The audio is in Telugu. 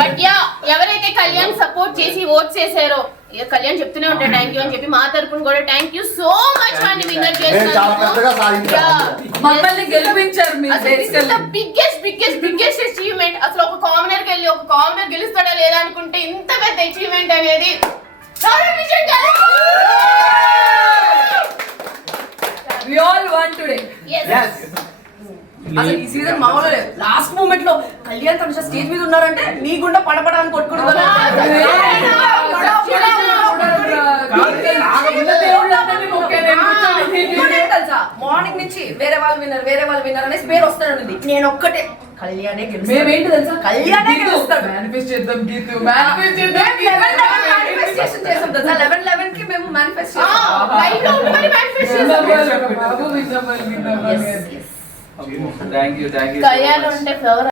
బట్ యా ఎవరైతే కళ్యాణ్ సపోర్ట్ చేసి ఓట్ చేశారో కళ్యాణ్ చెప్తూనే ఉంటాడు థ్యాంక్ యూ అని చెప్పి మా తరపున కూడా థ్యాంక్ యూ సో మచ్ అని విన్నర్ చేస్తున్నారు. Biggest achievement. అసలు ఒక కామనర్ కి వెళ్ళి ఒక కామనర్ గెలుస్తాడా లేదా అనుకుంటే ఇంత పెద్ద అచీవ్మెంట్ అనేది we all won today. yes అసలు ఈ సీజన్ మామూలు లేదు. లాస్ట్ మూమెంట్ లో కళ్యాణ్ తనుష స్టేజ్ మీద ఉన్నారంటే నీ గుండె పడపడానికి కొట్టుకుంటున్నారు. మార్నింగ్ నుంచి వేరే వాళ్ళు విన్నర్ అనేసి పేరు వస్తానండి. నేను ఒక్కటే కళ్యాణే గెలుస్తాడు. మేమేంటి తెలుసా, కళ్యాణే గెలుస్తాడు. మేనిఫెస్ట్ చేద్దాం గీతు, మేనిఫెస్ట్ చేద్దాం. 11 చేసాం తెలుసా. 11 కి మేము మేనిఫెస్ట్ చేసాం. లైవ్ లో ఉండి మరి మేనిఫెస్ట్ చేసాం. బాబు విన్నబల్. థ్యాంక్ యూ కళ్యాణ్ ఉంటే ఫ్లవర్